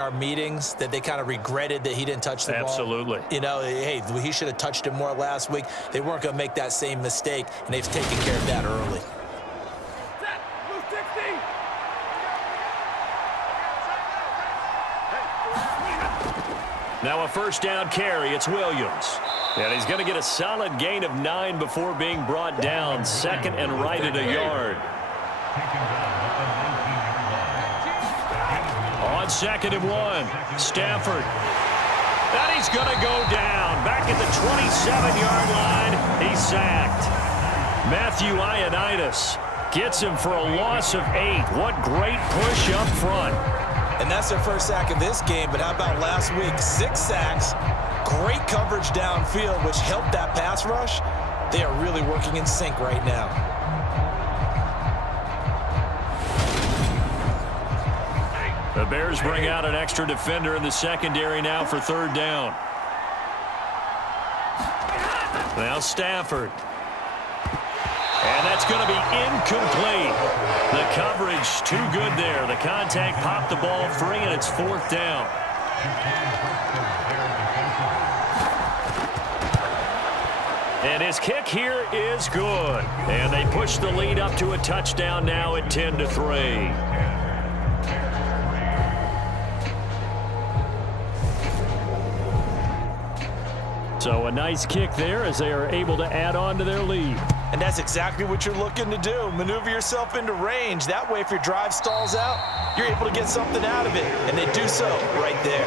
our meetings that they kind of regretted that he didn't touch the ball. Absolutely. You know, hey, he should have touched it more last week. They weren't going to make that same mistake, and they've taken care of that early. Now a first down carry. It's Williams. And he's going to get a solid gain of 9 before being brought down. Second and right at a yard. On 2nd and 1, Stafford. And he's going to go down. Back at the 27-yard line. He's sacked. Matthew Ioannidis gets him for a loss of 8. What great push up front. And that's their first sack of this game, but how about last week? 6 sacks, great coverage downfield, which helped that pass rush. They are really working in sync right now. The Bears bring out an extra defender in the secondary now for 3rd down. Now Stafford. And that's going to be incomplete. The coverage too good there. The contact popped the ball free, and it's 4th down. And his kick here is good. And they push the lead up to a touchdown now at 10-3. So a nice kick there as they are able to add on to their lead. And that's exactly what you're looking to do. Maneuver yourself into range. That way, if your drive stalls out, you're able to get something out of it. And they do so right there.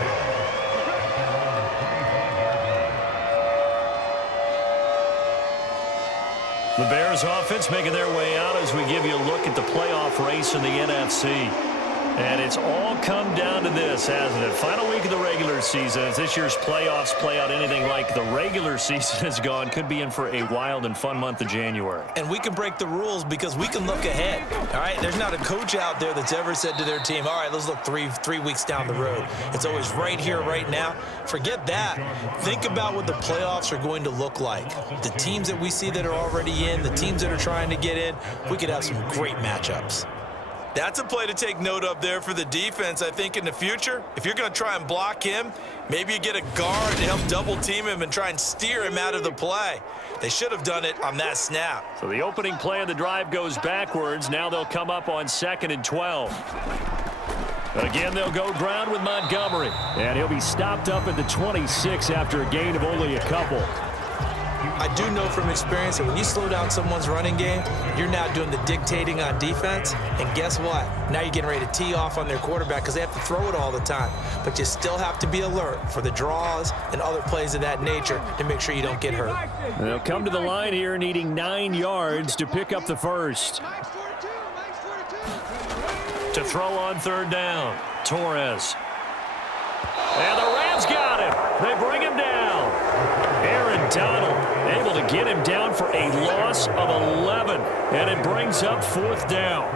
The Bears offense making their way out as we give you a look at the playoff race in the NFC. And it's all come down to this, hasn't it? Final week of the regular season. As this year's playoffs play out anything like the regular season has gone, could be in for a wild and fun month of January. And we can break the rules because we can look ahead. All right, there's not a coach out there that's ever said to their team, all right, let's look three weeks down the road. It's always right here, right now. Forget that. Think about what the playoffs are going to look like. The teams that we see that are already in, the teams that are trying to get in, we could have some great matchups. That's a play to take note of there for the defense, I think, in the future. If you're going to try and block him, maybe you get a guard to help double team him and try and steer him out of the play. They should have done it on that snap. So the opening play of the drive goes backwards. Now they'll come up on 2nd and 12. Again, they'll go ground with Montgomery. And he'll be stopped up at the 26 after a gain of only a couple. I do know from experience that when you slow down someone's running game, you're now doing the dictating on defense. And guess what? Now you're getting ready to tee off on their quarterback because they have to throw it all the time. But you still have to be alert for the draws and other plays of that nature to make sure you don't get hurt. They'll come to the line here needing 9 yards to pick up the first. To throw on 3rd down, Torres. And the Rams got him. They bring him down. Aaron Donald able to get him down for a loss of 11. And it brings up 4th down.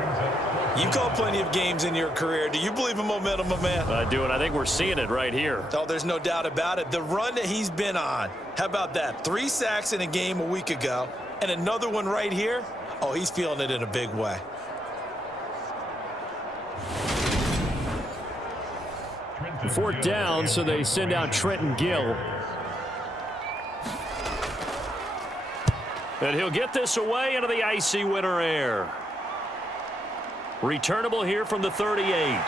You've called plenty of games in your career. Do you believe in momentum, my man? I do, and I think we're seeing it right here. Oh, there's no doubt about it. The run that he's been on, how about that? 3 sacks in a game a week ago, and another one right here. Oh, he's feeling it in a big way. Fourth down, so they send out Trenton Gill. And he'll get this away into the icy winter air. Returnable here from the 38.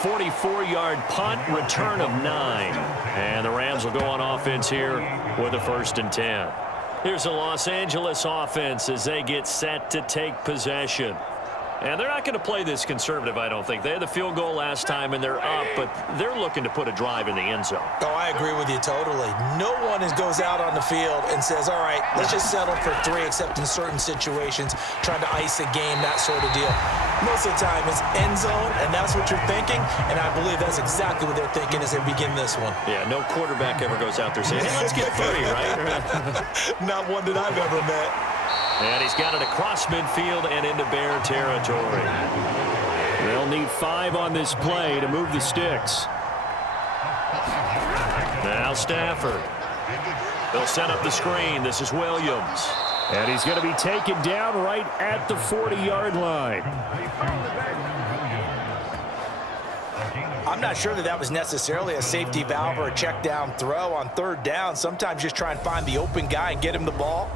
44-yard punt, return of 9. And the Rams will go on offense here with a 1st and 10. Here's the Los Angeles offense as they get set to take possession. And they're not going to play this conservative, I don't think. They had the field goal last time, and they're up, but they're looking to put a drive in the end zone. Oh, I agree with you totally. No one goes out on the field and says, all right, let's just settle for 3, except in certain situations, trying to ice a game, that sort of deal. Most of the time, it's end zone, and that's what you're thinking, and I believe that's exactly what they're thinking as they begin this one. Yeah, no quarterback ever goes out there saying, hey, let's get 3, right? Not one that I've ever met. And he's got it across midfield and into Bear territory. They'll need 5 on this play to move the sticks. Now Stafford. They'll set up the screen. This is Williams. And he's going to be taken down right at the 40-yard line. I'm not sure that was necessarily a safety valve or a check down throw on third down. Sometimes just try and find the open guy and get him the ball.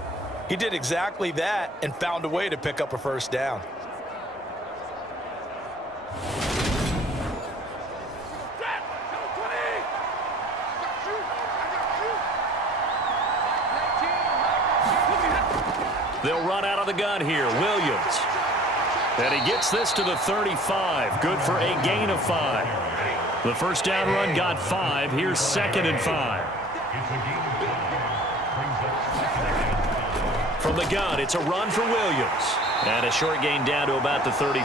He did exactly that and found a way to pick up a first down. They'll run out of the gun here. Williams. And he gets this to the 35. Good for a gain of 5. The first down run got 5. Here's 2nd and 5. From the gun, it's a run for Williams. And a short gain down to about the 33.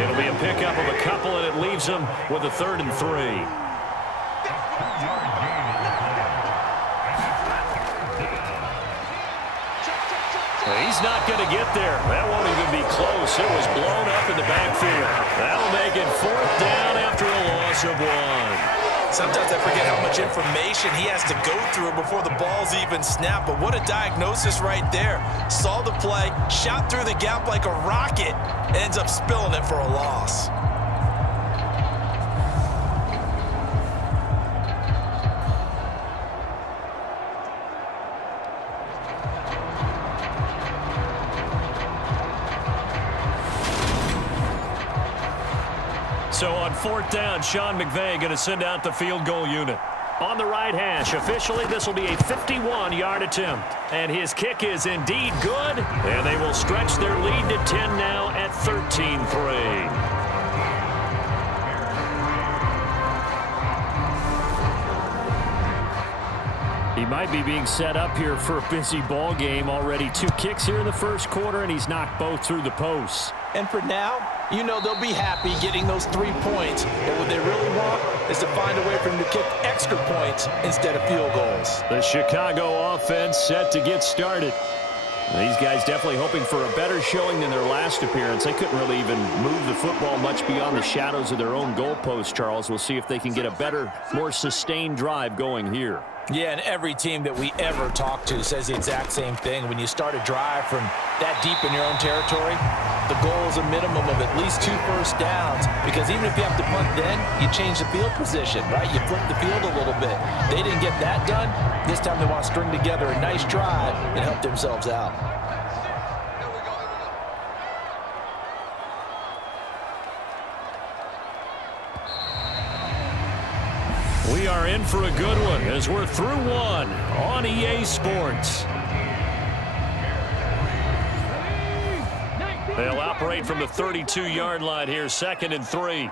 It'll be a pickup of a couple, and it leaves him with a 3rd and 3. He's not going to get there. That won't even be close. It was blown up in the backfield. That'll make it 4th down after a loss of 1. Sometimes I forget how much information he has to go through before the ball's even snapped. But what a diagnosis right there. Saw the play, shot through the gap like a rocket, and ends up spilling it for a loss. So on 4th down, Sean McVay going to send out the field goal unit. On the right hash, officially this will be a 51-yard attempt. And his kick is indeed good. And they will stretch their lead to 10 now at 13-3. He might be being set up here for a busy ball game. Already 2 kicks here in the first quarter, and he's knocked both through the posts. And for now, you know they'll be happy getting those 3 points. But what they really want is to find a way for him to kick extra points instead of field goals. The Chicago offense set to get started. These guys definitely hoping for a better showing than their last appearance. They couldn't really even move the football much beyond the shadows of their own goalpost, Charles. We'll see if they can get a better, more sustained drive going here. Yeah, and every team that we ever talk to says the exact same thing. When you start a drive from that deep in your own territory, the goal is a minimum of at least 2 first downs, because even if you have to punt then, you change the field position, right? You flip the field a little bit. They didn't get that done. This time they want to string together a nice drive and help themselves out. We are in for a good one as we're through 1 on EA Sports. They'll operate from the 32-yard line here, 2nd and 3.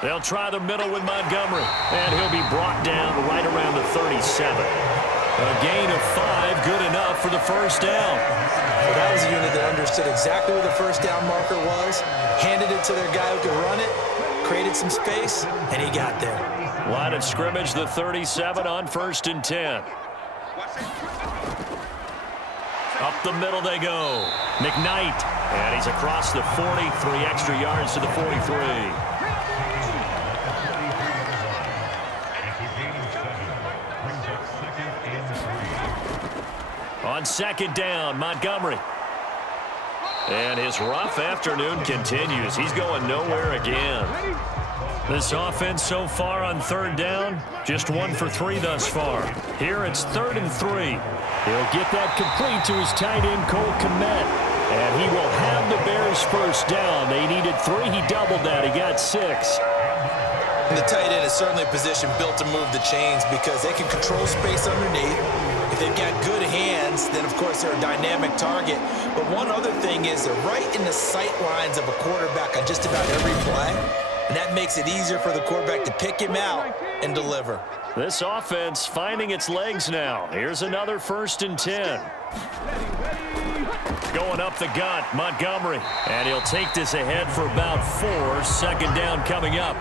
They'll try the middle with Montgomery, and he'll be brought down right around the 37. A gain of 5, good enough for the first down. Well, that was a unit that understood exactly where the first down marker was, handed it to their guy who could run it, created some space, and he got there. Line of scrimmage, the 37 on 1st and 10. Up the middle they go. McKnight, and he's across the 40, 3 extra yards to the 43. On 2nd down, Montgomery. And his rough afternoon continues. He's going nowhere again. This offense so far on 3rd down, just 1 for 3 thus far. Here it's 3rd and 3. He'll get that complete to his tight end, Cole Kmet. And he will have the Bears first down. They needed 3. He doubled that. He got 6. And the tight end is certainly a position built to move the chains because they can control space underneath. If they've got good hands, then of course they're a dynamic target. But one other thing is they're right in the sight lines of a quarterback on just about every play. And that makes it easier for the quarterback to pick him out and deliver. This offense finding its legs now. Here's another 1st and 10. Going up the gut, Montgomery. And he'll take this ahead for about 4. 2nd down coming up.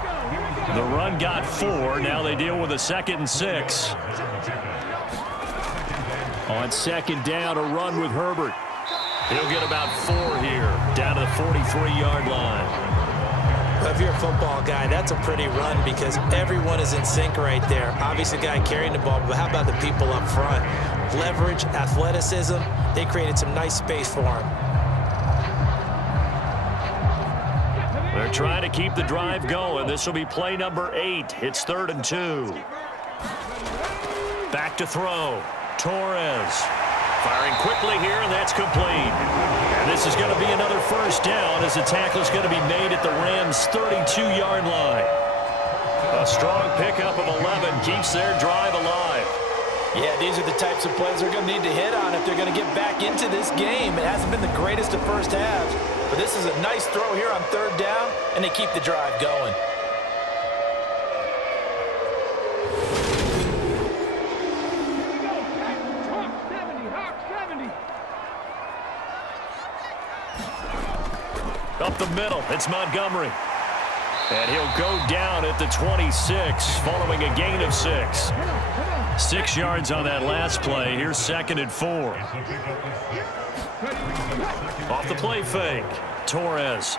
The run got 4. Now they deal with a 2nd and 6. On 2nd down, a run with Herbert. He'll get about 4 here, down to the 43-yard line. Well, if you're a football guy, that's a pretty run because everyone is in sync right there. Obviously, the guy carrying the ball, but how about the people up front? Leverage, athleticism, they created some nice space for him. They're They're trying to keep the drive going. This will be play number 8. It's 3rd and 2. Back to throw. Torres. Firing quickly here, and that's complete. And this is going to be another first down as the tackle is going to be made at the Rams' 32-yard line. A strong pickup of 11 keeps their drive alive. Yeah, these are the types of plays they're going to need to hit on if they're going to get back into this game. It hasn't been the greatest of first halves, but this is a nice throw here on 3rd down, and they keep the drive going. Up the middle, it's Montgomery. And he'll go down at the 26 following a gain of 6. 6 yards on that last play. Here's 2nd and 4. Off the play fake. Torres.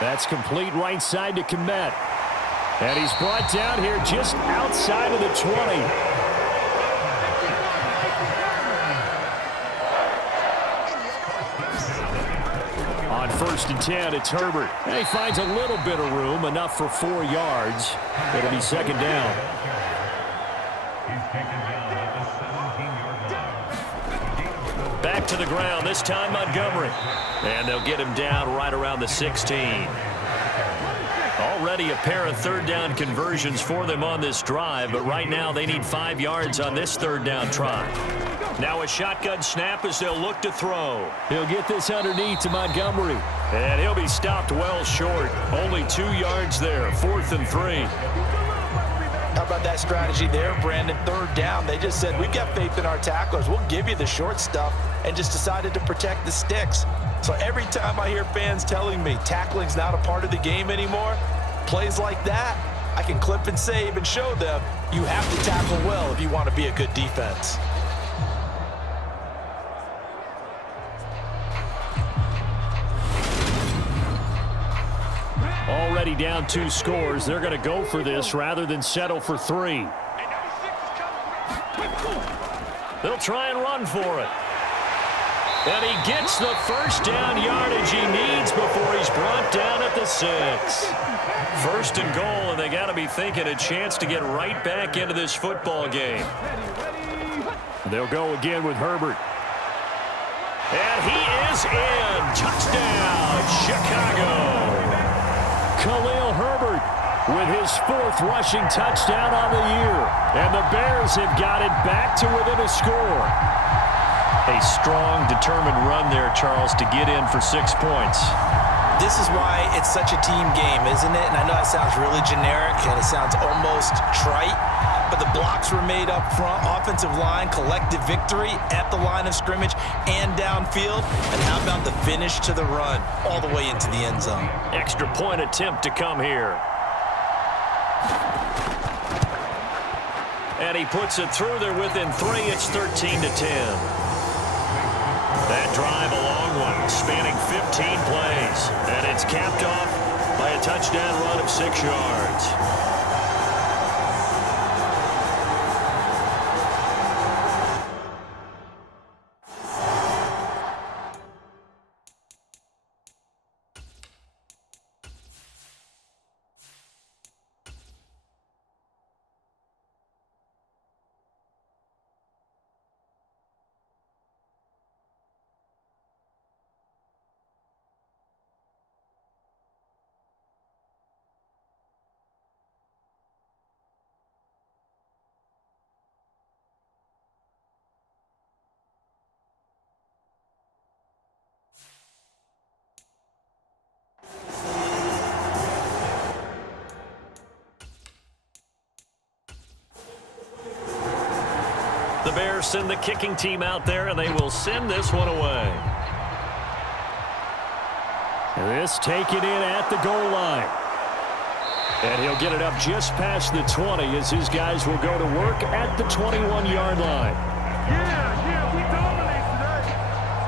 That's complete right side to Kmet. And he's brought down here just outside of the 20. On 1st and 10, it's Herbert. And he finds a little bit of room, enough for 4 yards. It'll be 2nd down. Back to the ground, this time Montgomery. And they'll get him down right around the 16. Already a pair of 3rd down conversions for them on this drive, but right now they need 5 yards on this 3rd down try. Now a shotgun snap as they'll look to throw. He'll get this underneath to Montgomery. And he'll be stopped well short. Only 2 yards there, 4th and 3. How about that strategy there, Brandon? 3rd down. They just said, we've got faith in our tacklers. We'll give you the short stuff, and just decided to protect the sticks. So every time I hear fans telling me tackling's not a part of the game anymore, plays like that, I can clip and save and show them you have to tackle well if you want to be a good defense. Already down 2 scores. They're going to go for this rather than settle for 3. They'll try and run for it. And he gets the first down yardage he needs before he's brought down at the 6. 1st and goal, and they got to be thinking a chance to get right back into this football game. They'll go again with Herbert. And he is in. Touchdown, Chicago. Khalil Herbert with his 4th rushing touchdown on the year. And the Bears have got it back to within a score. A strong, determined run there, Charles, to get in for 6 points. This is why it's such a team game, isn't it? And I know that sounds really generic and it sounds almost trite, but the blocks were made up front, offensive line, collective victory at the line of scrimmage and downfield. And how about the finish to the run all the way into the end zone? Extra point attempt to come here. And he puts it through there within 3. It's 13 to 10. That drive, a long one, spanning 15 plays. And it's capped off by a touchdown run of 6 yards. The Bears send the kicking team out there, and they will send this one away. This taken in at the goal line. And he'll get it up just past the 20 as his guys will go to work at the 21-yard line. We dominate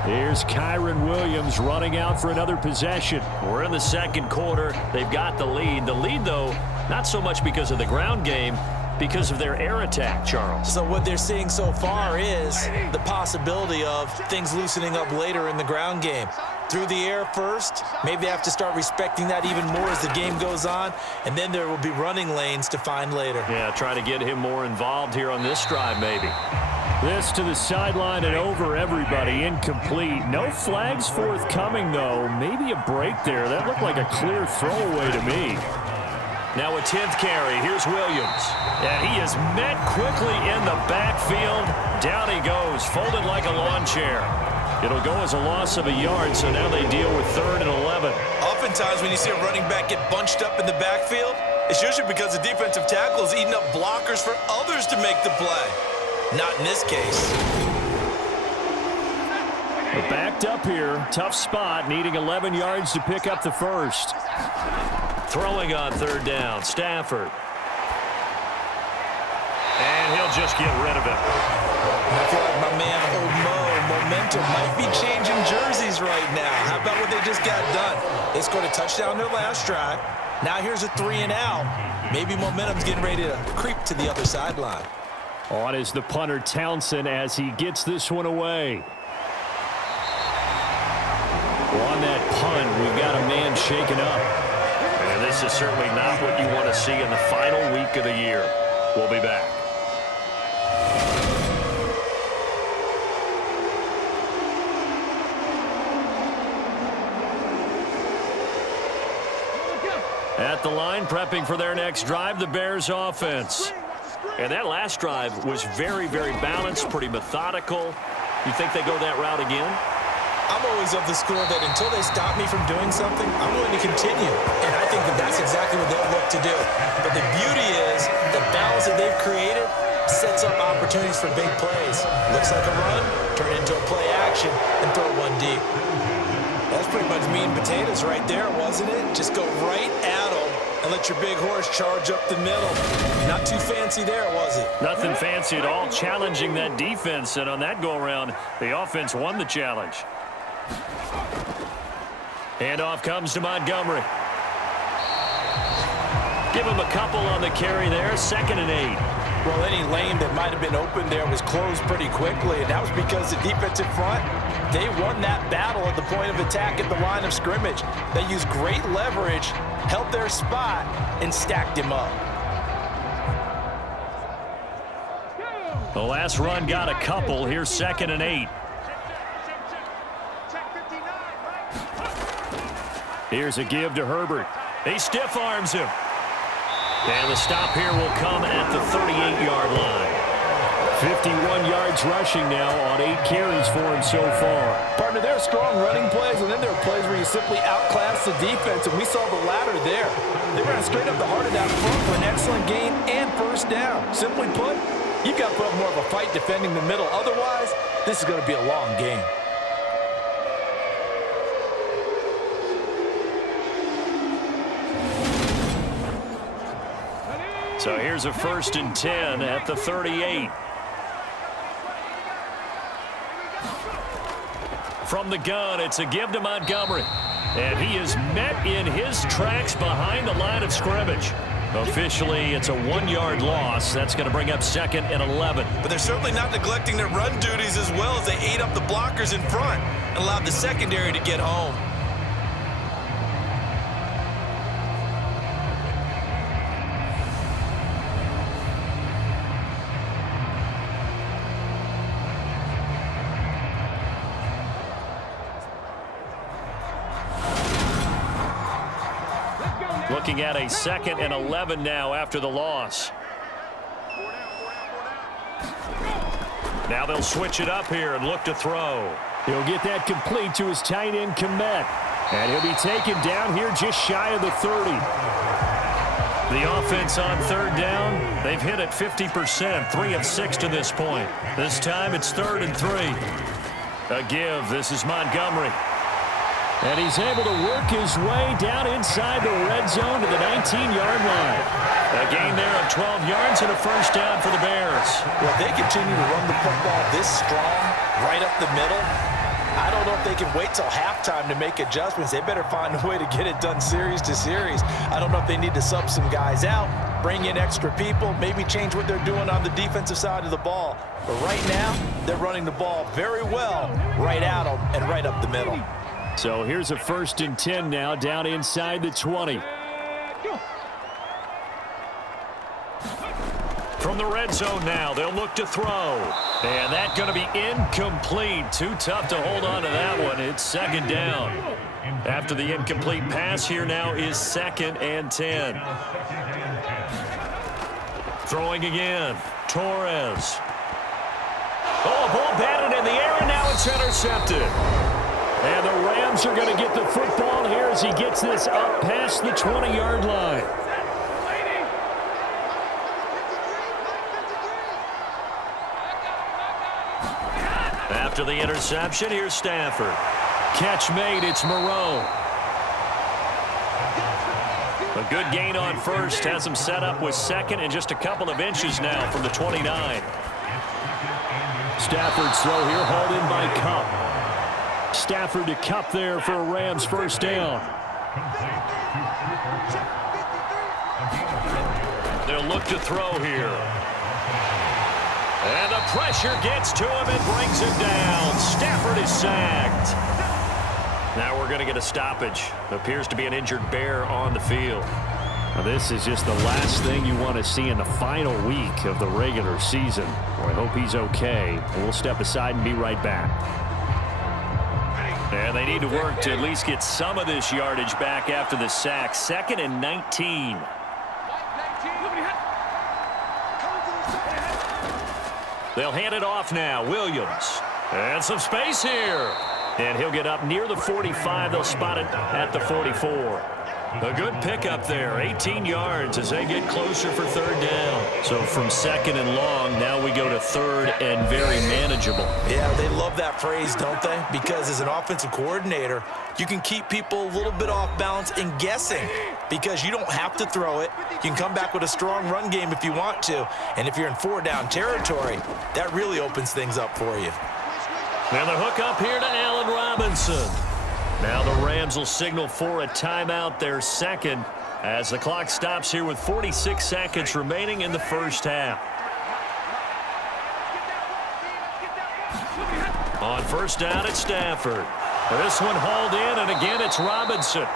today. Here's Kyron Williams running out for another possession. We're in the 2nd quarter. They've got the lead. The lead, though, not so much because of the ground game, because of their air attack, Charles. So what they're seeing so far is the possibility of things loosening up later in the ground game. through the air first. Maybe they have to start respecting that even more as the game goes on, and then there will be running lanes to find later. Yeah, try to get him more involved here on this drive maybe. This to the sideline and over everybody. Incomplete. No flags forthcoming, though. Maybe a break there. That looked like a clear throwaway to me. Now a 10th carry. Here's Williams. And he is met quickly in the backfield. Down he goes, folded like a lawn chair. It'll go as a loss of a yard, so now they deal with 3rd and 11. Oftentimes when you see a running back get bunched up in the backfield, it's usually because the defensive tackle is eating up blockers for others to make the play. Not in this case. We're backed up here. Tough spot, needing 11 yards to pick up the first. Throwing on 3rd down, Stafford. And he'll just get rid of it. I feel like my man, Old Mo, momentum might be changing jerseys right now. How about what they just got done? They scored a touchdown their last drive. Now here's a 3 and out. Maybe momentum's getting ready to creep to the other sideline. On is the punter, Townsend, as he gets this one away. Well, on that punt, we've got a man shaken up. And this is certainly not what you want to see in the final week of the year. We'll be back. At the line, prepping for their next drive, the Bears offense. And that last drive was very, very balanced, pretty methodical. You think they go that route again? I'm always of the school that until they stop me from doing something, I'm going to continue. And I think that that's exactly what they'll look to do. But the beauty is the balance that they've created sets up opportunities for big plays. Looks like a run, turn it into a play action, and throw one deep. That's pretty much meat and potatoes right there, wasn't it? Just go right at them and let your big horse charge up the middle. Not too fancy there, was it? Nothing fancy at all, challenging that defense. And on that go-around, the offense won the challenge. Handoff comes to Montgomery. Give him a couple on the carry there, 2nd and 8. Well, any lane that might have been open there was closed pretty quickly, and that was because the defensive front, they won that battle at the point of attack at the line of scrimmage. They used great leverage, held their spot, and stacked him up. The last run got a couple. Here's 2nd and 8. Here's a give to Herbert. He stiff arms him. And the stop here will come at the 38-yard line. 51 yards rushing now on 8 carries for him so far. Partner, there are strong running plays, and then there are plays where you simply outclass the defense, and we saw the latter there. They ran straight up the heart of that front for an excellent gain and first down. Simply put, you've got to put up more of a fight defending the middle. Otherwise, this is going to be a long game. So here's a 1st and 10 at the 38. From the gun, it's a give to Montgomery. And he is met in his tracks behind the line of scrimmage. Officially, it's a 1-yard loss. That's going to bring up 2nd and 11. But they're certainly not neglecting their run duties as well as they ate up the blockers in front and allowed the secondary to get home. Looking at a 2nd and 11 now after the loss. Now they'll switch it up here and look to throw. He'll get that complete to his tight end, Kmet. And he'll be taken down here just shy of the 30. The offense on 3rd down, they've hit it 50%, 3 of 6 to this point. This time it's 3rd and 3. A give. This is Montgomery. And he's able to work his way down inside the red zone to the 19-yard line. A gain there of 12 yards and a first down for the Bears. Well, if they continue to run the football this strong, right up the middle, I don't know if they can wait till halftime to make adjustments. They better find a way to get it done series to series. I don't know if they need to sub some guys out, bring in extra people, maybe change what they're doing on the defensive side of the ball. But right now, they're running the ball very well right at them and right up the middle. So here's a 1st and 10 now down inside the 20. From the red zone now, they'll look to throw. And that's going to be incomplete. Too tough to hold on to that one. It's 2nd down. After the incomplete pass, here now is 2nd and 10. Throwing again. Torres. Oh, ball batted in the air, and now it's intercepted. And the Rams are going to get the football here as he gets this up past the 20-yard line. After the interception, here's Stafford. Catch made, it's Moreau. A good gain on 1st, has him set up with 2nd and just a couple of inches now from the 29. Stafford's throw here hauled in by Kupp. Stafford to Kupp there for a Rams 1st down. They'll look to throw here. And the pressure gets to him and brings him down. Stafford is sacked. Now we're going to get a stoppage. Appears to be an injured Bear on the field. Now this is just the last thing you want to see in the final week of the regular season. Well, I hope he's okay. We'll step aside and be right back. And they need to work to at least get some of this yardage back after the sack. 2nd and 19. They'll hand it off now. Williams. And some space here. And he'll get up near the 45. They'll spot it at the 44. A good pickup there. 18 yards as they get closer for 3rd down. So from 2nd and long, now we go to 3rd and very manageable. Yeah, they love that phrase, don't they? Because as an offensive coordinator, you can keep people a little bit off balance and guessing because you don't have to throw it. You can come back with a strong run game if you want to. And if you're in 4-down territory, that really opens things up for you. Now the hook up here to Allen Robinson. Now the Rams will signal for a timeout, their 2nd, as the clock stops here with 46 seconds remaining in the 1st half. On 1st down, it's Stafford. This one hauled in, and again it's Robinson.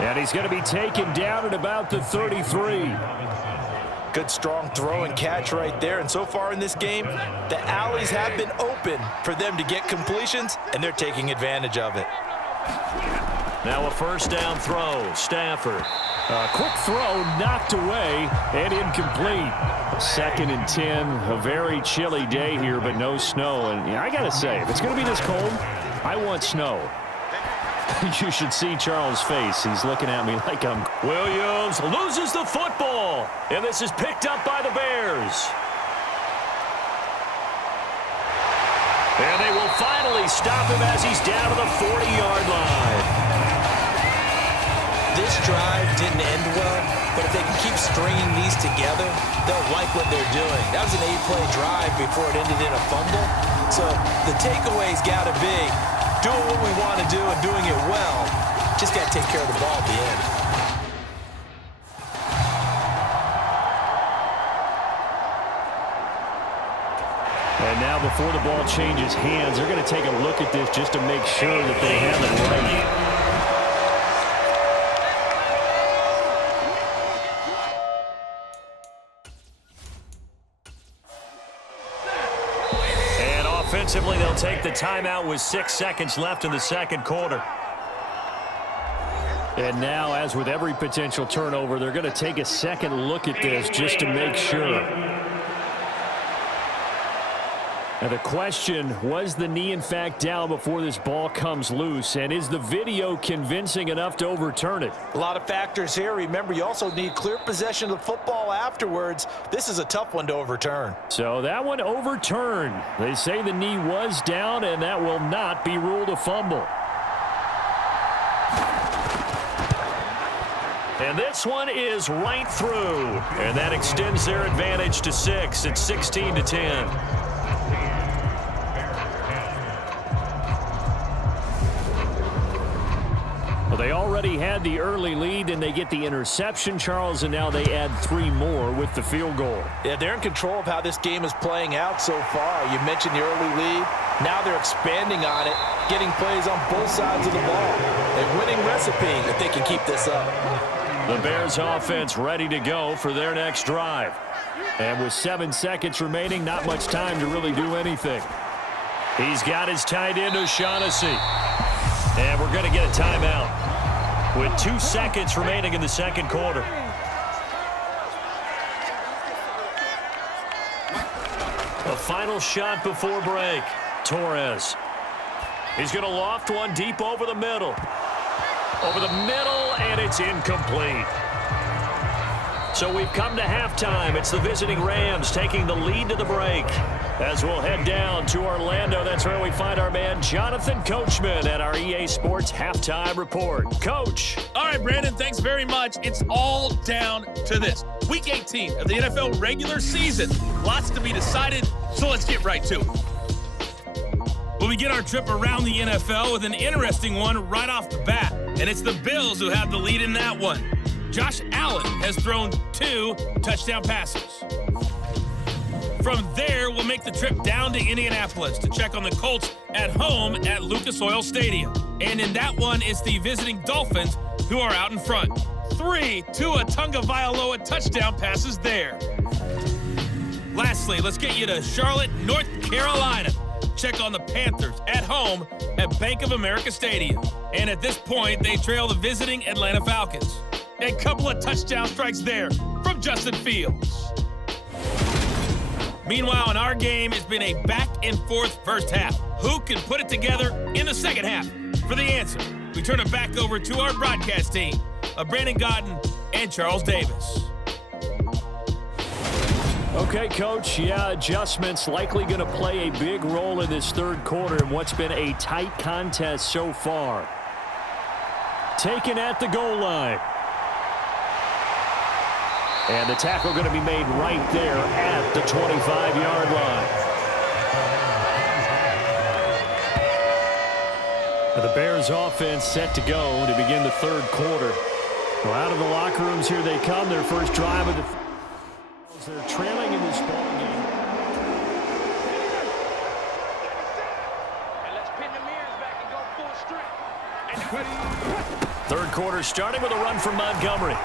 And he's going to be taken down at about the 33. Good strong throw and catch right there. And so far in this game, the alleys have been open for them to get completions, and they're taking advantage of it. Now a 1st down throw. Stafford. A quick throw knocked away and incomplete. 2nd and 10. A very chilly day here, but no snow. And I got to say, if it's going to be this cold, I want snow. You should see Charles' face. He's looking at me like I'm... Williams loses the football. And this is picked up by the Bears. And they will finally stop him as he's down to the 40-yard line. This drive didn't end well, but if they can keep stringing these together, they'll like what they're doing. That was an 8-play drive before it ended in a fumble. So the takeaway's got to be doing what we want to do and doing it well. Just got to take care of the ball at the end. And now before the ball changes hands, they're going to take a look at this just to make sure that they have it right. And offensively, they'll take the timeout with 6 seconds left in the 2nd quarter. And now, as with every potential turnover, they're going to take a second look at this just to make sure. Now the question, was the knee in fact down before this ball comes loose? And is the video convincing enough to overturn it? A lot of factors here. Remember, you also need clear possession of the football afterwards. This is a tough one to overturn. So that one overturned. They say the knee was down, and that will not be ruled a fumble. And this one is right through. And that extends their advantage to 6. It's 16-10. Well, they already had the early lead, and they get the interception, Charles, and now they add 3 more with the field goal. Yeah, they're in control of how this game is playing out so far. You mentioned the early lead. Now they're expanding on it. getting plays on both sides of the ball. A winning recipe if they can keep this up. The Bears offense ready to go for their next drive. And with 7 seconds remaining, not much time to really do anything. He's got his tight end, O'Shaughnessy. And we're going to get a timeout with 2 seconds remaining in the second quarter. A final shot before break. Torres. He's going to loft one deep over the middle. Over the middle, and it's incomplete. So we've come to halftime. It's the visiting Rams taking the lead to the break. As we'll head down to Orlando, that's where we find our man Jonathan Coachman at our EA Sports Halftime Report. Coach. All right, Brandon, thanks very much. It's all down to this. Week 18 of the NFL regular season. Lots to be decided, so let's get right to it. Well, we get our trip around the NFL with an interesting one right off the bat, and it's the Bills who have the lead in that one. Josh Allen has thrown 2 touchdown passes. From there, we'll make the trip down to Indianapolis to check on the Colts at home at Lucas Oil Stadium. And in that one, it's the visiting Dolphins who are out in front. 3 Tua Tagovailoa touchdown passes there. Lastly, let's get you to Charlotte, North Carolina. Check on the Panthers at home at Bank of America Stadium. And at this point, they trail the visiting Atlanta Falcons. A couple of touchdown strikes there from Justin Fields. Meanwhile, in our game, it's been a back-and-forth first half. Who can put it together in the second half? For the answer, we turn it back over to our broadcast team of Brandon Godden and Charles Davis. Okay, Coach. Yeah, adjustments likely going to play a big role in this third quarter in what's been a tight contest so far. Taken at the goal line. And the tackle going to be made right there at the 25-yard line. The Bears offense set to go to begin the third quarter. Well, out of the locker rooms here they come. Their first drive of the they're trailing in this ball game. And let's pin the mirrors back and go full strength. Third quarter starting with a run from Montgomery.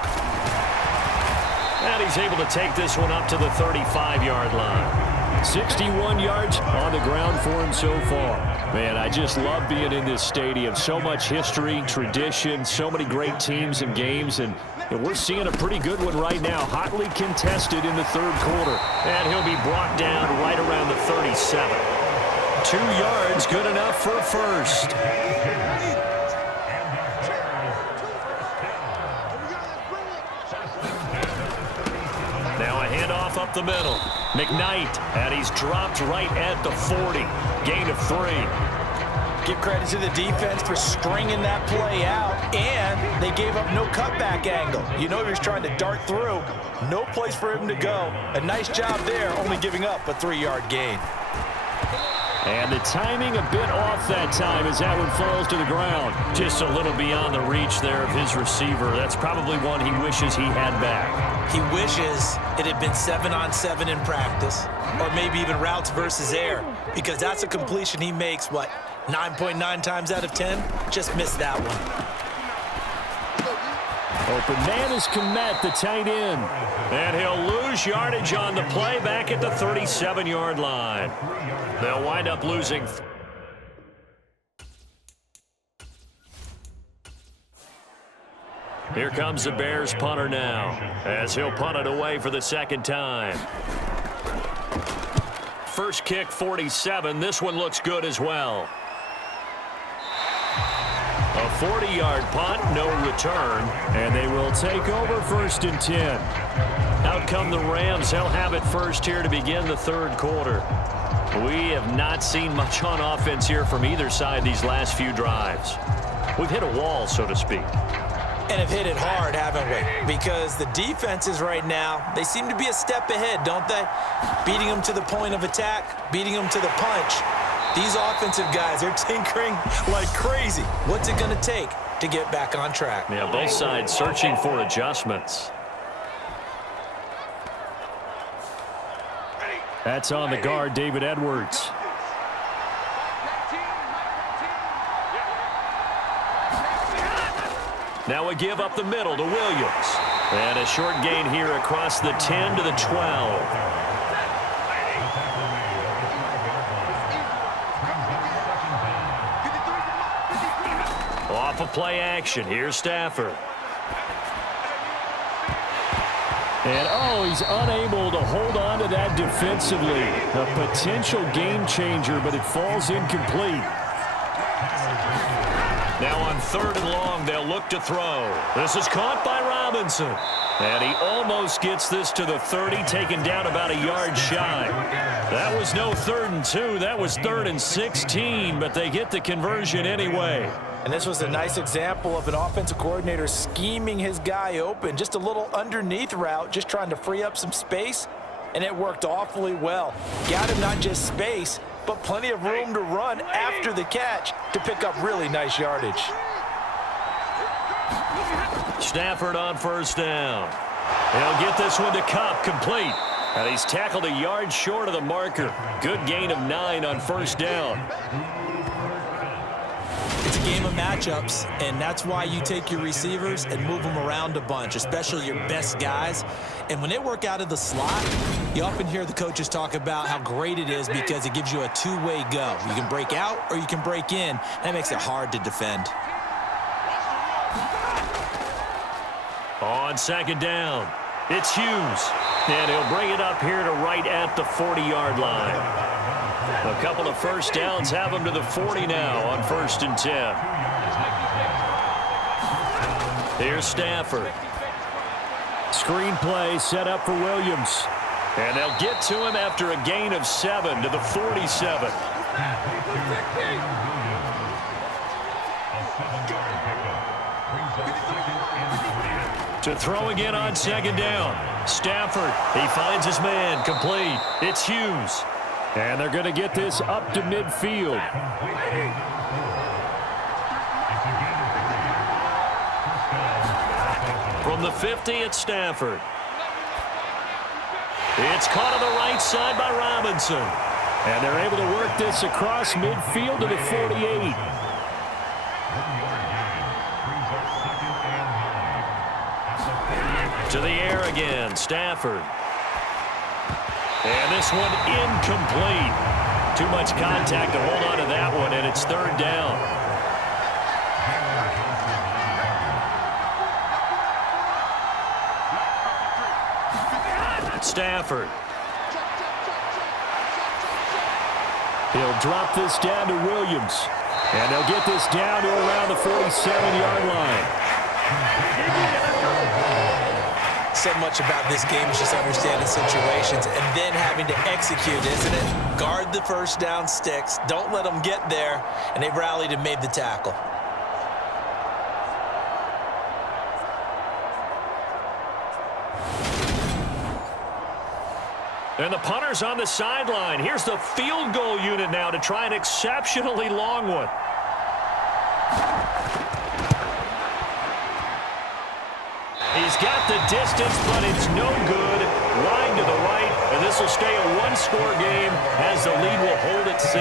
And he's able to take this one up to the 35-yard line. 61 yards on the ground for him so far. Man, I just love being in this stadium. So much history, tradition, so many great teams and games, and we're seeing a pretty good one right now. Hotly contested in the third quarter. And he'll be brought down right around the 37. 2 yards, good enough for a first. Now a handoff up the middle. McKnight, and he's dropped right at the 40. Gain of 3. Give credit to the defense for stringing that play out, and they gave up no cutback angle. You know he was trying to dart through. No place for him to go. A nice job there, only giving up a 3-yard gain. And the timing a bit off that time as that one falls to the ground. Just a little beyond the reach there of his receiver. That's probably one he wishes he had back. He wishes it had been 7-on-7 in practice, or maybe even routes versus air, because that's a completion he makes, 9.9 times out of 10? Just missed that one. Open man is Kmet, the tight end. And he'll lose yardage on the play back at the 37-yard line. They'll wind up losing. Here comes the Bears punter now, as he'll punt it away for the second time. First kick, 47. This one looks good as well. A 40-yard punt, no return. And they will take over 1st and 10. Out come the Rams. They'll have it first here to begin the third quarter. We have not seen much on offense here from either side these last few drives. We've hit a wall, so to speak. And have hit it hard, haven't we? Because the defenses right now, they seem to be a step ahead, don't they? Beating them to the point of attack, beating them to the punch. These offensive guys are tinkering like crazy. What's it going to take to get back on track? Yeah, both sides searching for adjustments. That's on the guard, David Edwards. Now a give up the middle to Williams. And a short gain here across the 10 to the 12. Off of play action. Here's Stafford. And, oh, he's unable to hold on to that defensively. A potential game changer, but it falls incomplete. Now on 3rd and long, they'll look to throw. This is caught by Robinson. And he almost gets this to the 30, taken down about a yard shy. That was no 3rd and 2. That was 3rd and 16, but they get the conversion anyway. And this was a nice example of an offensive coordinator scheming his guy open. Just a little underneath route, just trying to free up some space, and it worked awfully well. Got him not just space, but plenty of room to run after the catch to pick up really nice yardage. Stafford on 1st down. He'll get this one to Kupp, complete. And he's tackled a yard short of the marker. Good gain of 9 on 1st down. It's a game of matchups, and that's why you take your receivers and move them around a bunch, especially your best guys. And when they work out of the slot, you often hear the coaches talk about how great it is because it gives you a two-way go. You can break out or you can break in. That makes it hard to defend. On 2nd down, it's Hughes. And he'll bring it up here to right at the 40-yard line. A couple of 1st downs have him to the 40 now on 1st and 10. Here's Stafford. Screen play set up for Williams. And they'll get to him after a gain of 7 to the 47. To throw again on 2nd down. Stafford, he finds his man, complete. It's Hughes. And they're going to get this up to midfield. From the 50, it's Stafford. It's caught on the right side by Robinson. And they're able to work this across midfield to the 48. To the air again, Stafford. And this one incomplete. Too much contact to hold on to that one, and it's 3rd down. Stafford. He'll drop this down to Williams. And they'll get this down to around the 47-yard line. So much about this game is just understanding situations and then having to execute, isn't it? Guard the 1st down sticks. Don't let them get there. And they rallied and made the tackle. And the punter's on the sideline. Here's the field goal unit now to try an exceptionally long one. He's got the distance, but it's no good. Wide to the right, and this will stay a one-score game as the lead will hold at 6.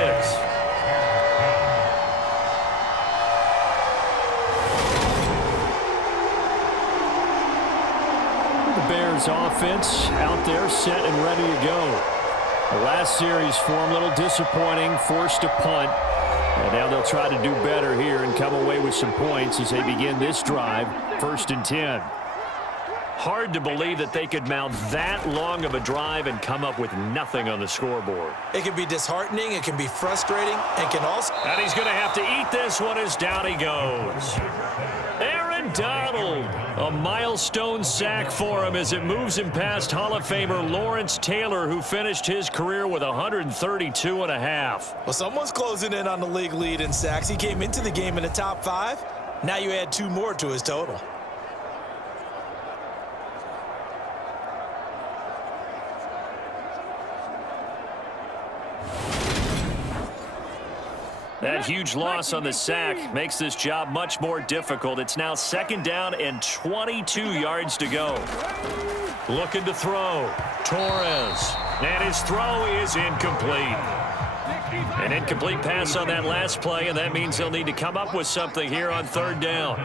The Bears offense out there set and ready to go. The last series for them, a little disappointing, forced to punt. And now they'll try to do better here and come away with some points as they begin this drive, 1st and 10. Hard to believe that they could mount that long of a drive and come up with nothing on the scoreboard. It can be disheartening, it can be frustrating, and can also... And he's going to have to eat this one as down he goes. Aaron Donald, a milestone sack for him as it moves him past Hall of Famer Lawrence Taylor, who finished his career with 132 and a half. Well, someone's closing in on the league lead in sacks. He came into the game in the top 5. Now you add 2 more to his total. That huge loss on the sack makes this job much more difficult. It's now 2nd down and 22 yards to go. Looking to throw. Torres. And his throw is incomplete. An incomplete pass on that last play, and that means they'll need to come up with something here on 3rd down.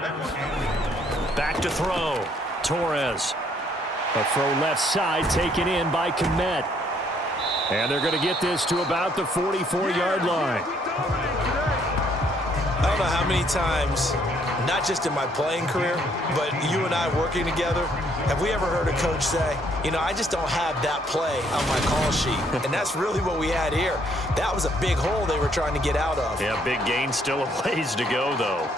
Back to throw. Torres. A throw left side taken in by Kmet. And they're going to get this to about the 44-yard line. I don't know how many times, not just in my playing career, but you and I working together, have we ever heard a coach say, you know, I just don't have that play on my call sheet. And that's really what we had here. That was a big hole they were trying to get out of. Yeah, big gain, still a ways to go, though.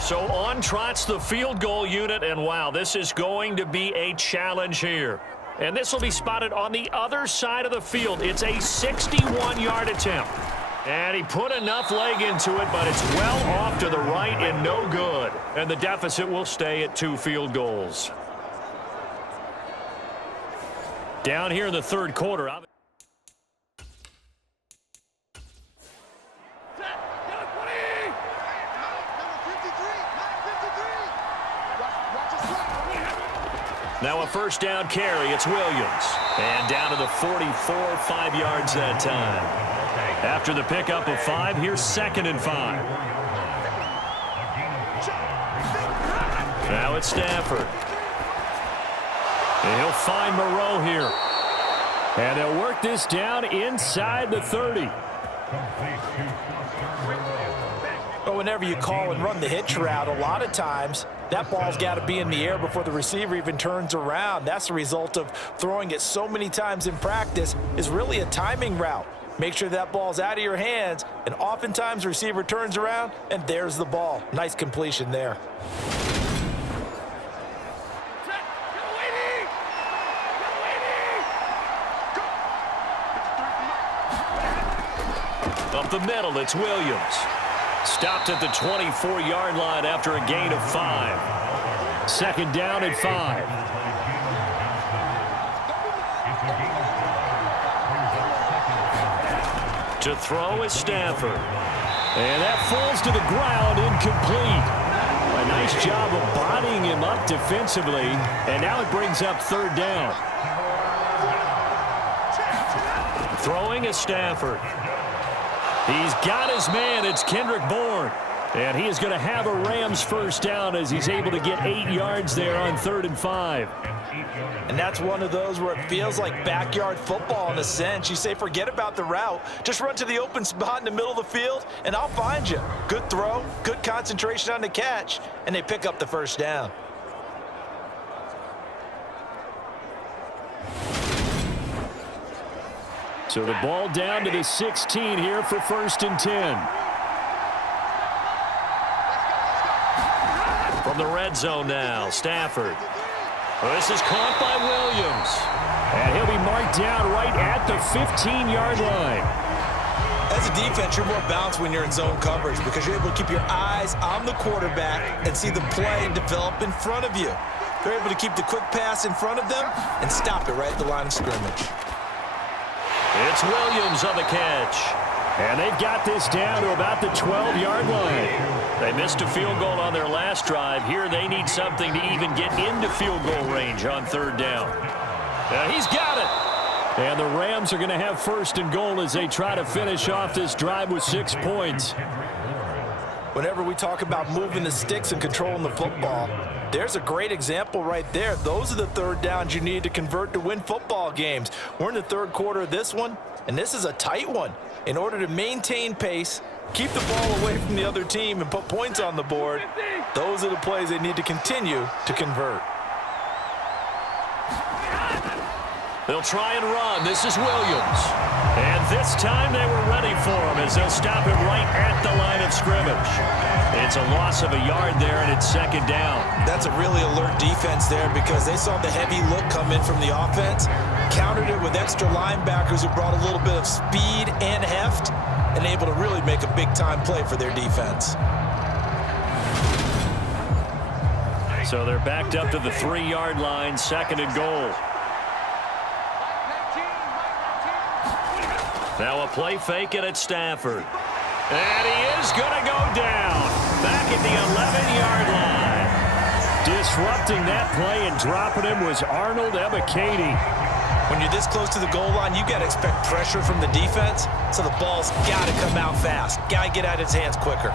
So on trots the field goal unit, and wow, this is going to be a challenge here. And this will be spotted on the other side of the field. It's a 61-yard attempt. And he put enough leg into it, but it's well off to the right and no good. And the deficit will stay at 2 field goals. Down here in the third quarter. Now a first down carry. It's Williams. And down to the 44, 5 yards that time. After the pickup of 5, here's 2nd and 5. Now it's Stafford. And he'll find Moreau here. And they'll work this down inside the 30. But whenever you call and run the hitch route, a lot of times that ball's got to be in the air before the receiver even turns around. That's the result of throwing it so many times in practice is really a timing route. Make sure that ball's out of your hands, and oftentimes the receiver turns around, and there's the ball. Nice completion there. Up the middle, it's Williams. Stopped at the 24-yard line after a gain of 5. 2nd down and 5. To throw is Stafford. And that falls to the ground, incomplete. A nice job of bodying him up defensively. And now it brings up 3rd down. Throwing is Stafford. He's got his man. It's Kendrick Bourne. And he is going to have a Rams first down as he's able to get 8 yards there on 3rd and 5. And that's one of those where it feels like backyard football in a sense. You say, forget about the route. Just run to the open spot in the middle of the field, and I'll find you. Good throw, good concentration on the catch, and they pick up the first down. So the ball down to the 16 here for 1st and 10. From the red zone now, Stafford. This is caught by Williams. And he'll be marked down right at the 15-yard line. As a defense, you're more balanced when you're in zone coverage because you're able to keep your eyes on the quarterback and see the play develop in front of you. They're able to keep the quick pass in front of them and stop it right at the line of scrimmage. It's Williams on the catch. And they've got this down to about the 12-yard line. They missed a field goal on their last drive. Here they need something to even get into field goal range on 3rd down. He's got it. And the Rams are going to have 1st and goal as they try to finish off this drive with 6 points. Whenever we talk about moving the sticks and controlling the football, there's a great example right there. Those are the 3rd downs you need to convert to win football games. We're in the 3rd quarter of this one, and this is a tight one. In order to maintain pace, keep the ball away from the other team, and put points on the board, those are the plays they need to continue to convert. They'll try and run. This is Williams. And this time they were ready for him as they'll stop him right at the line of scrimmage. It's a loss of a yard there, and it's 2nd down. That's a really alert defense there because they saw the heavy look come in from the offense, countered it with extra linebackers who brought a little bit of speed and heft, and able to really make a big-time play for their defense. So they're backed up to the 3-yard line, 2nd and goal. Now a play fake, and it's Stafford. And he is going to go down. Back at the 11-yard line. Disrupting that play and dropping him was Arnold Ebiketie. When you're this close to the goal line, you got to expect pressure from the defense, so the ball's got to come out fast. Got to get out of his hands quicker.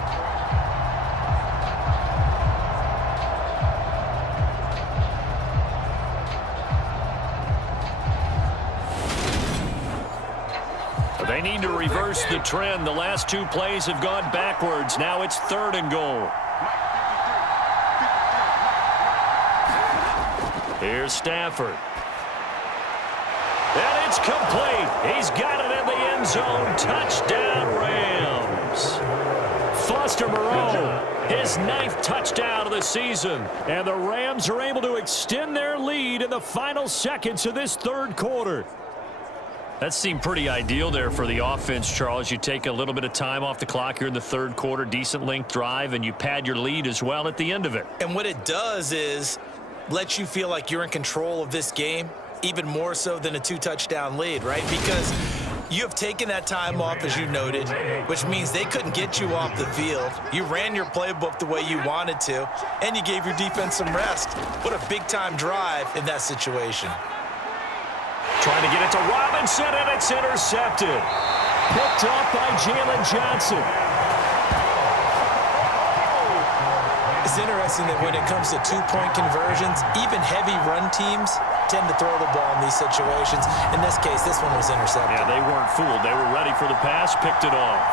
They need to reverse the trend. The last two plays have gone backwards. Now it's 3rd and goal. Here's Stafford. And it's complete. He's got it in the end zone. Touchdown, Rams. Foster Moreau, his 9th touchdown of the season. And the Rams are able to extend their lead in the final seconds of this 3rd quarter. That seemed pretty ideal there for the offense, Charles. You take a little bit of time off the clock here in the 3rd quarter, decent length drive, and you pad your lead as well at the end of it. And what it does is let you feel like you're in control of this game, even more so than a 2-touchdown lead, right? Because you have taken that time off, as you noted, which means they couldn't get you off the field. You ran your playbook the way you wanted to, and you gave your defense some rest. What a big-time drive in that situation. Trying to get it to Robinson, and it's intercepted. Picked off by Jalen Johnson. It's interesting that when it comes to 2-point conversions, even heavy run teams tend to throw the ball in these situations. In this case, this one was intercepted. Yeah, they weren't fooled. They were ready for the pass, picked it off.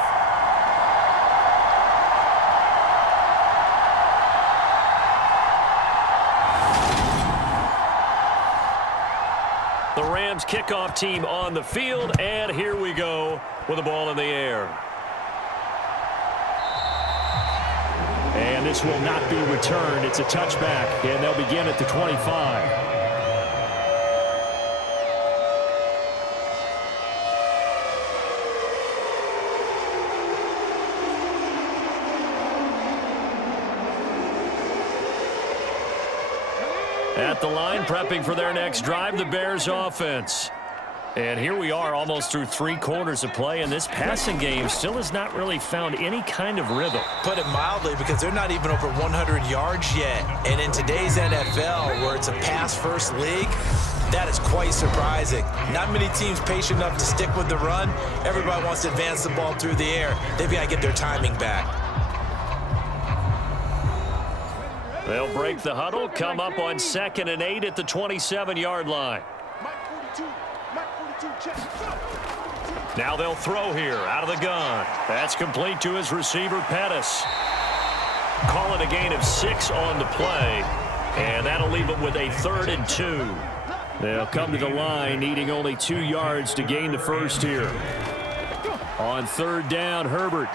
The Rams kickoff team on the field, and here we go with the ball in the air. And this will not be returned. It's a touchback, and they'll begin at the 25. At the line, prepping for their next drive, the Bears offense. And here we are almost through 3 quarters of play, and this passing game still has not really found any kind of rhythm. Put it mildly, because they're not even over 100 yards yet. And in today's NFL, where it's a pass-first league, that is quite surprising. Not many teams patient enough to stick with the run. Everybody wants to advance the ball through the air. They've got to get their timing back. They'll break the huddle, come up on 2nd and 8 at the 27-yard line. Now they'll throw here out of the gun. That's complete to his receiver, Pettis. Call it a gain of 6 on the play, and that'll leave them with a 3rd and 2. They'll come to the line, needing only 2 yards to gain the first here. On 3rd down, Herbert.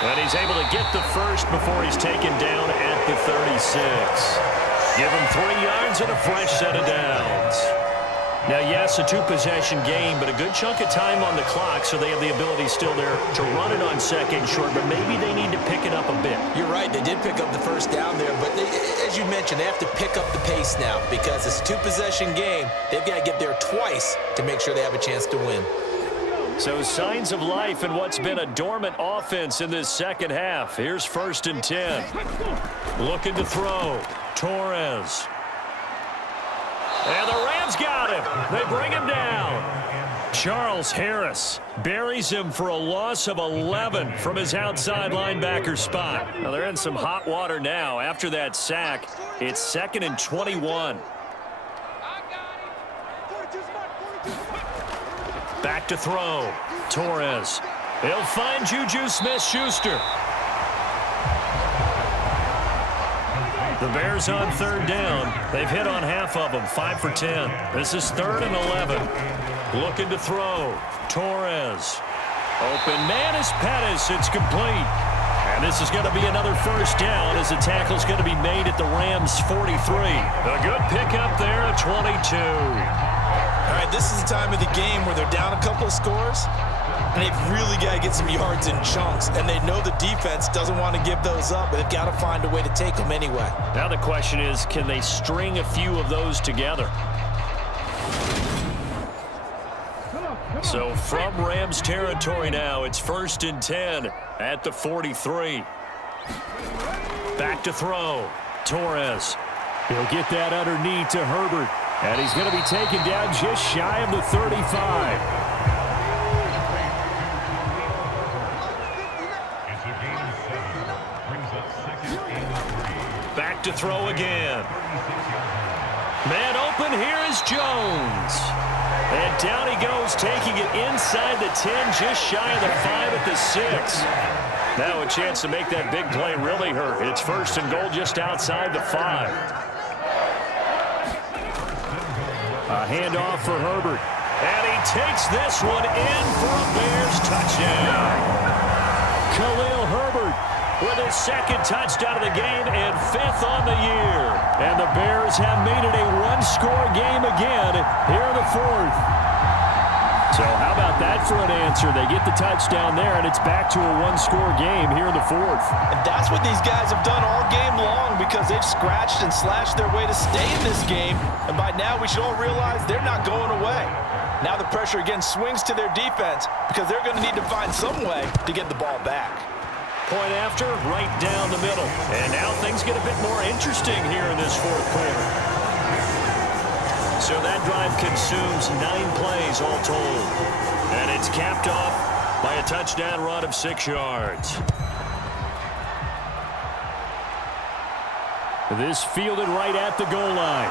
And he's able to get the first before he's taken down at the 36. Give him 3 yards and a fresh set of downs. Now, yes, a 2-possession game, but a good chunk of time on the clock, so they have the ability still there to run it on 2nd and short, but maybe they need to pick it up a bit. You're right. They did pick up the first down there, but as you mentioned, they have to pick up the pace now because it's a 2-possession game. They've got to get there twice to make sure they have a chance to win. So signs of life in what's been a dormant offense in this second half. Here's 1st and 10. Looking to throw. Torres. And the Rams got him. They bring him down. Charles Harris buries him for a loss of 11 from his outside linebacker spot. Now they're in some hot water now. After that sack, it's 2nd and 21. Back to throw. Torres. He'll find Juju Smith-Schuster. The Bears on 3rd down. They've hit on half of them, 5 for 10. This is 3rd and 11. Looking to throw. Torres. Open man is Pettis. It's complete. And this is going to be another first down as the tackle's going to be made at the Rams' 43. A good pickup there at 22. All right, this is the time of the game where they're down a couple of scores, and they've really got to get some yards in chunks, and they know the defense doesn't want to give those up, but they've got to find a way to take them anyway. Now the question is, can they string a few of those together? So from Rams territory now, it's 1st and 10 at the 43. Back to throw. Torres. He'll get that underneath to Herbert. And he's going to be taken down just shy of the 35. Back to throw again. Man open, here is Jones. And down he goes, taking it inside the 10, just shy of the 5 at the 6. Now a chance to make that big play really hurt. It's 1st and goal just outside the 5. A handoff for Herbert. And he takes this one in for a Bears touchdown. Khalil Herbert With his 2nd touchdown of the game and 5th on the year. And the Bears have made it a one-score game again here in the 4th. So how about that for an answer? They get the touchdown there, and it's back to a one-score game here in the 4th. And that's what these guys have done all game long because they've scratched and slashed their way to stay in this game. And by now, we should all realize they're not going away. Now the pressure again swings to their defense because they're going to need to find some way to get the ball back. Point after, right down the middle. And now things get a bit more interesting here in this 4th quarter. So that drive consumes 9 plays all told. And it's capped off by a touchdown run of 6 yards. This fielded right at the goal line.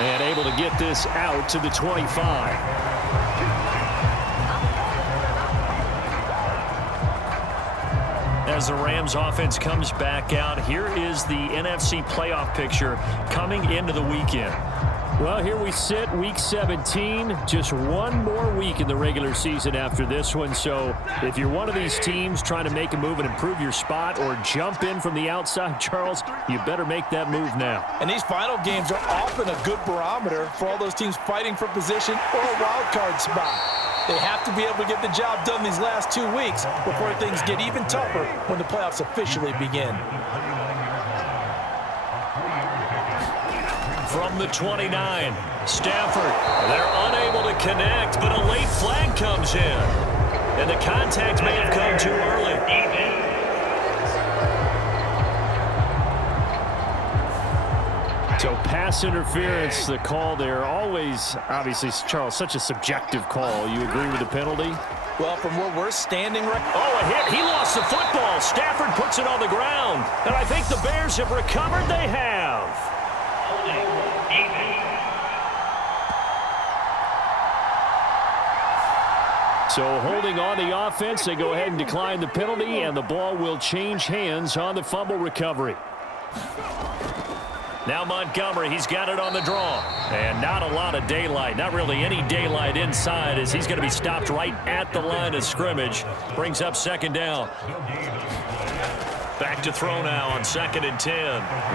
And able to get this out to the 25. As the Rams offense comes back out, here is the NFC playoff picture coming into the weekend. Well, here we sit, week 17, just one more week in the regular season after this one. So if you're one of these teams trying to make a move and improve your spot or jump in from the outside, Charles, you better make that move now. And these final games are often a good barometer for all those teams fighting for position or a wild card spot. They have to be able to get the job done these last 2 weeks before things get even tougher when the playoffs officially begin. From the 29, Stafford. They're unable to connect, but a late flag comes in. And the contact may have come too early. So pass interference, the call there. Always, obviously, Charles, such a subjective call. You agree with the penalty? Well, from where we're standing right now. Oh, a hit. He lost the football. Stafford puts it on the ground. And I think the Bears have recovered. They have. So holding on the offense, they go ahead and decline the penalty, and the ball will change hands on the fumble recovery. Now Montgomery, he's got it on the draw. And not a lot of daylight, not really any daylight inside as he's going to be stopped right at the line of scrimmage. Brings up 2nd down. Back to throw now on 2nd and 10.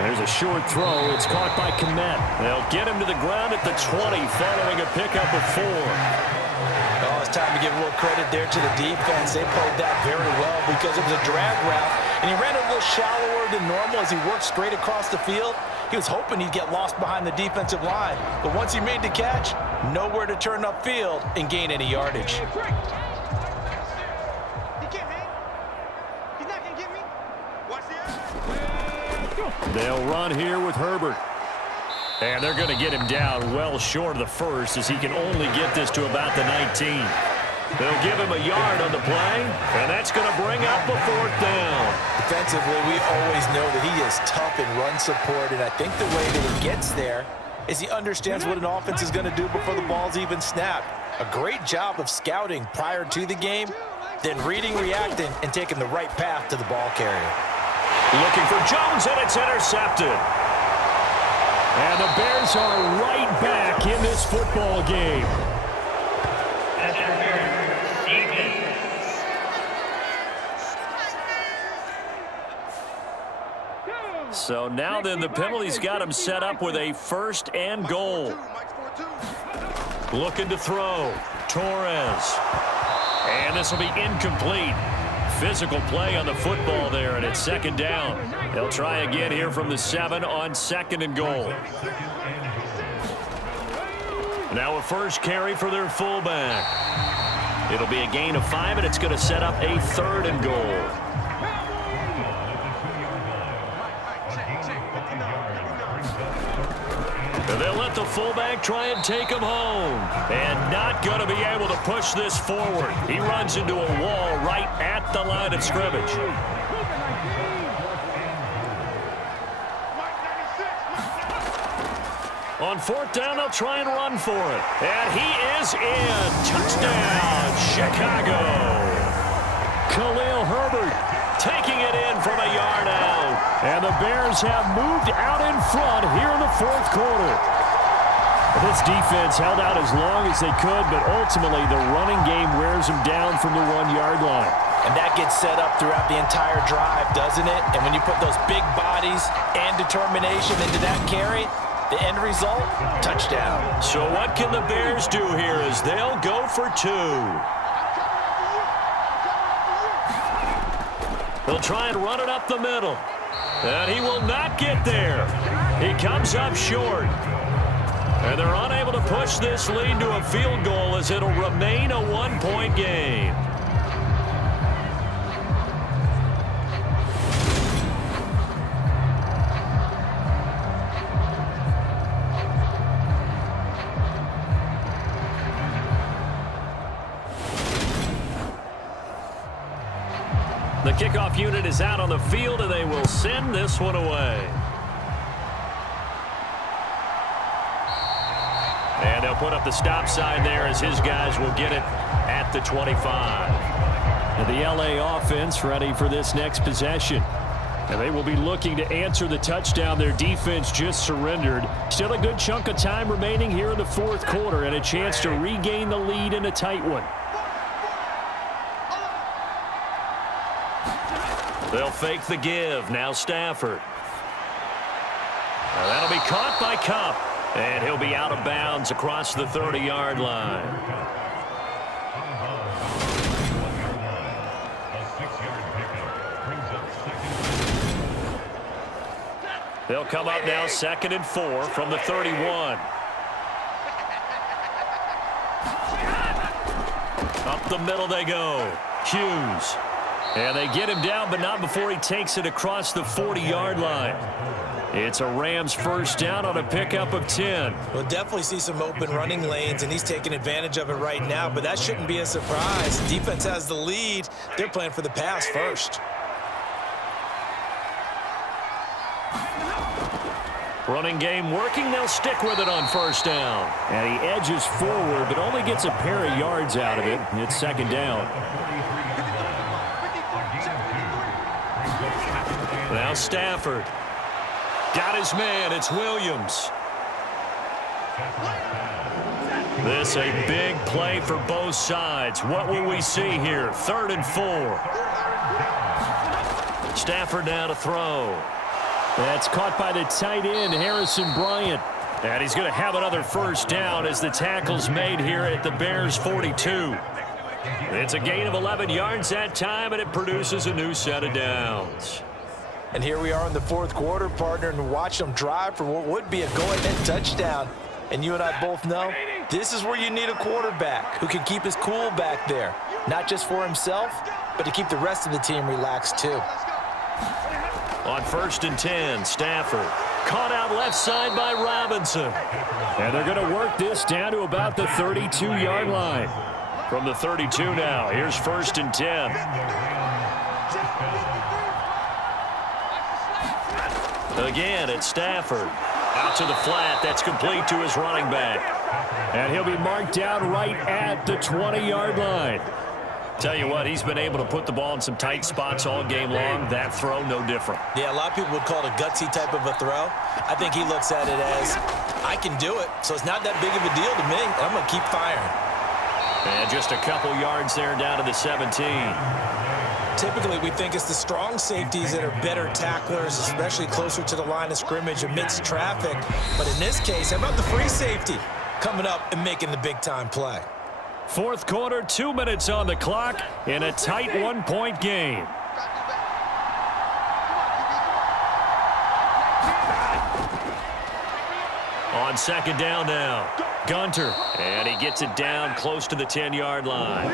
There's a short throw. It's caught by Kmet. They'll get him to the ground at the 20 following a pickup of 4. Oh, it's time to give a little credit there to the defense. They played that very well because it was a drag route, and he ran a little shallower than normal as he worked straight across the field. He was hoping he'd get lost behind the defensive line, but once he made the catch, nowhere to turn upfield and gain any yardage. They'll run here with Herbert. And they're going to get him down well short of the 1st as he can only get this to about the 19. They'll give him a yard on the play, and that's going to bring up a 4th down. Defensively, we always know that he is tough in run support, and I think the way that he gets there is he understands what an offense is going to do before the ball's even snapped. A great job of scouting prior to the game, then reading, reacting, and taking the right path to the ball carrier. Looking for Jones, and it's intercepted. And the Bears are right back in this football game. So now then the penalty's got him set up with a 1st and goal. Looking to throw. Torres. And this will be incomplete. Physical play on the football there, and it's 2nd down. They'll try again here from the 7 on 2nd and goal. Now a 1st carry for their fullback. It'll be a gain of 5, and it's going to set up a 3rd and goal. And they'll let the fullback try and take him home. And not going to be able to push this forward. He runs into a wall right at the line of scrimmage. On fourth down, they'll try and run for it. And he is in. Touchdown, Chicago. Khalil Herbert taking it in from a yard out. And the Bears have moved out in front here in the fourth quarter. This defense held out as long as they could, but ultimately the running game wears them down from the 1-yard line. And that gets set up throughout the entire drive, doesn't it? And when you put those big bodies and determination into that carry, the end result, touchdown. So what can the Bears do here as they'll go for 2? They'll try and run it up the middle. And he will not get there. He comes up short. And they're unable to push this lead to a field goal as it'll remain a 1-point game. The kickoff unit is out on the field, and they will send this one away. And they'll put up the stop sign there as his guys will get it at the 25. And the LA offense ready for this next possession. And they will be looking to answer the touchdown their defense just surrendered. Still a good chunk of time remaining here in the fourth quarter and a chance to regain the lead in a tight one. They'll fake the give. Now Stafford. Now that'll be caught by Kupp. And he'll be out of bounds across the 30-yard line. They'll come up now 2nd and 4 from the 31. Up the middle they go. Hughes. And they get him down, but not before he takes it across the 40-yard line. It's a Rams first down on a pickup of 10. We'll definitely see some open running lanes, and he's taking advantage of it right now, but that shouldn't be a surprise. Defense has the lead. They're playing for the pass first. Running game working. They'll stick with it on first down. And he edges forward, but only gets a pair of yards out of it. It's 2nd down. Now Stafford. Got his man. It's Williams. This a big play for both sides. What will we see here? 3rd and 4. Stafford now to throw. That's caught by the tight end, Harrison Bryant. And he's going to have another first down as the tackle's made here at the Bears 42. It's a gain of 11 yards that time, and it produces a new set of downs. And here we are in the fourth quarter, partner, and watch them drive for what would be a go-ahead touchdown. And you and I both know this is where you need a quarterback who can keep his cool back there, not just for himself, but to keep the rest of the team relaxed too. On 1st and 10, Stafford. Caught out left side by Robinson. And they're going to work this down to about the 32-yard line. From the 32 now, here's 1st and 10. Again, it's Stafford. Out to the flat. That's complete to his running back. And he'll be marked down right at the 20-yard line. Tell you what, he's been able to put the ball in some tight spots all game long. That throw, no different. Yeah, a lot of people would call it a gutsy type of a throw. I think he looks at it as, I can do it, so it's not that big of a deal to me. I'm going to keep firing. And just a couple yards there down to the 17. Typically, we think it's the strong safeties that are better tacklers, especially closer to the line of scrimmage amidst traffic. But in this case, how about the free safety coming up and making the big-time play? Fourth quarter, 2 minutes on the clock in a tight 1-point game. On 2nd down now, Gunter. And he gets it down close to the 10-yard line.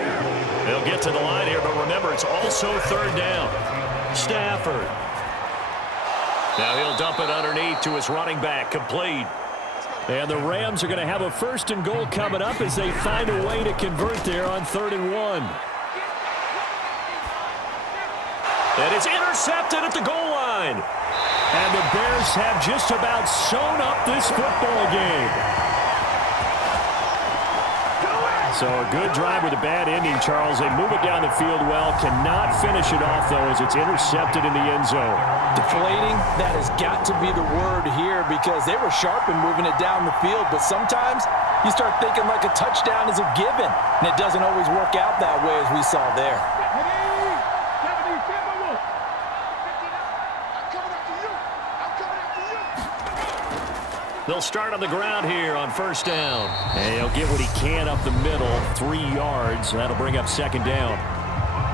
They'll get to the line here, but remember, it's also 3rd down. Stafford. Now he'll dump it underneath to his running back, complete. And the Rams are going to have a 1st and goal coming up as they find a way to convert there on 3rd and 1. And it's intercepted at the goal line. And the Bears have just about sewn up this football game. So a good drive with a bad ending, Charles. They move it down the field well. Cannot finish it off, though, as it's intercepted in the end zone. Deflating, that has got to be the word here because they were sharp in moving it down the field. But sometimes you start thinking like a touchdown is a given, and it doesn't always work out that way as we saw there. They'll start on the ground here on 1st down. And he'll get what he can up the middle, 3 yards. That'll bring up 2nd down.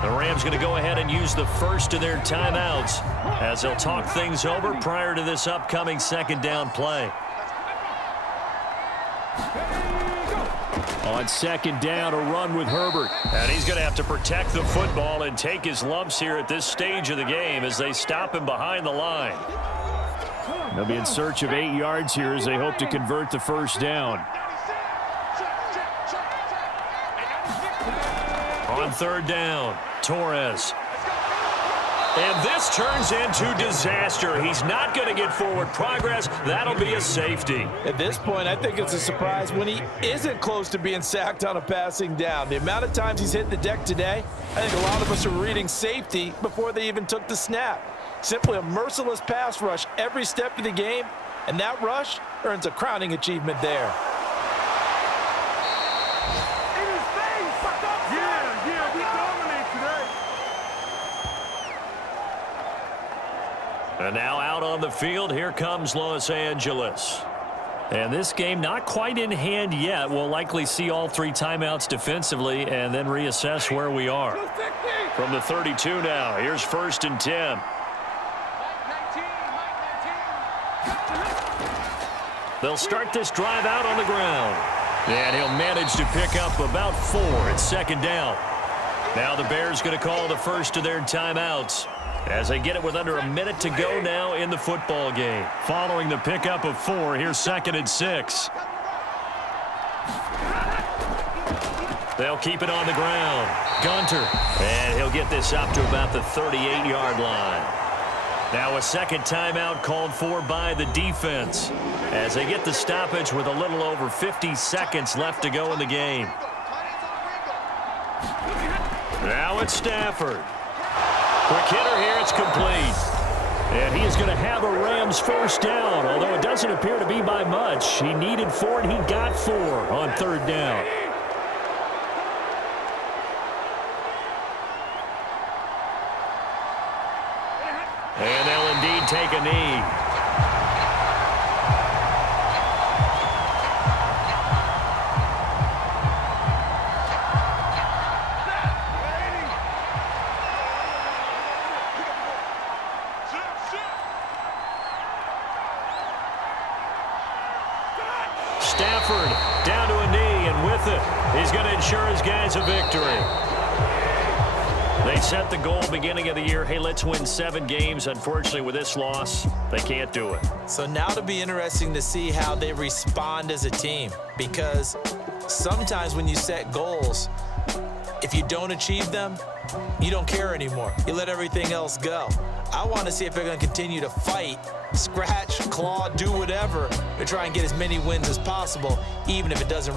The Rams going to go ahead and use the first of their timeouts as they'll talk things over prior to this upcoming 2nd down play. On 2nd down, a run with Herbert. And he's going to have to protect the football and take his lumps here at this stage of the game as they stop him behind the line. They'll be in search of 8 yards here as they hope to convert the 1st down. On 3rd down, Torres. And this turns into disaster. He's not going to get forward progress. That'll be a safety. At this point, I think it's a surprise when he isn't close to being sacked on a passing down. The amount of times he's hit the deck today, I think a lot of us are reading safety before they even took the snap. Simply a merciless pass rush every step of the game, and that rush earns a crowning achievement there. And now out on the field, here comes Los Angeles. And this game not quite in hand yet. We'll likely see all 3 timeouts defensively and then reassess where we are. From the 32 now, here's 1st and 10. They'll start this drive out on the ground. And he'll manage to pick up about 4 at 2nd down. Now the Bears going to call the first of their timeouts as they get it with under a minute to go now in the football game. Following the pickup of 4, here's 2nd and 6. They'll keep it on the ground. Gunter. And he'll get this up to about the 38-yard line. Now a 2nd timeout called for by the defense as they get the stoppage with a little over 50 seconds left to go in the game. Now it's Stafford. Quick hitter here, it's complete. And he is going to have a Rams 1st down, although it doesn't appear to be by much. He needed 4, and he got 4 on 3rd down. And they'll indeed take a knee. Stafford down to a knee, and with it, he's going to ensure his guys a victory. They set the goal beginning of the year, hey, let's win 7 games. Unfortunately, with this loss, they can't do it. So now it'll be interesting to see how they respond as a team, because sometimes when you set goals, if you don't achieve them, you don't care anymore. You let everything else go. I want to see if they're going to continue to fight, scratch, claw, do whatever to try and get as many wins as possible, even if it doesn't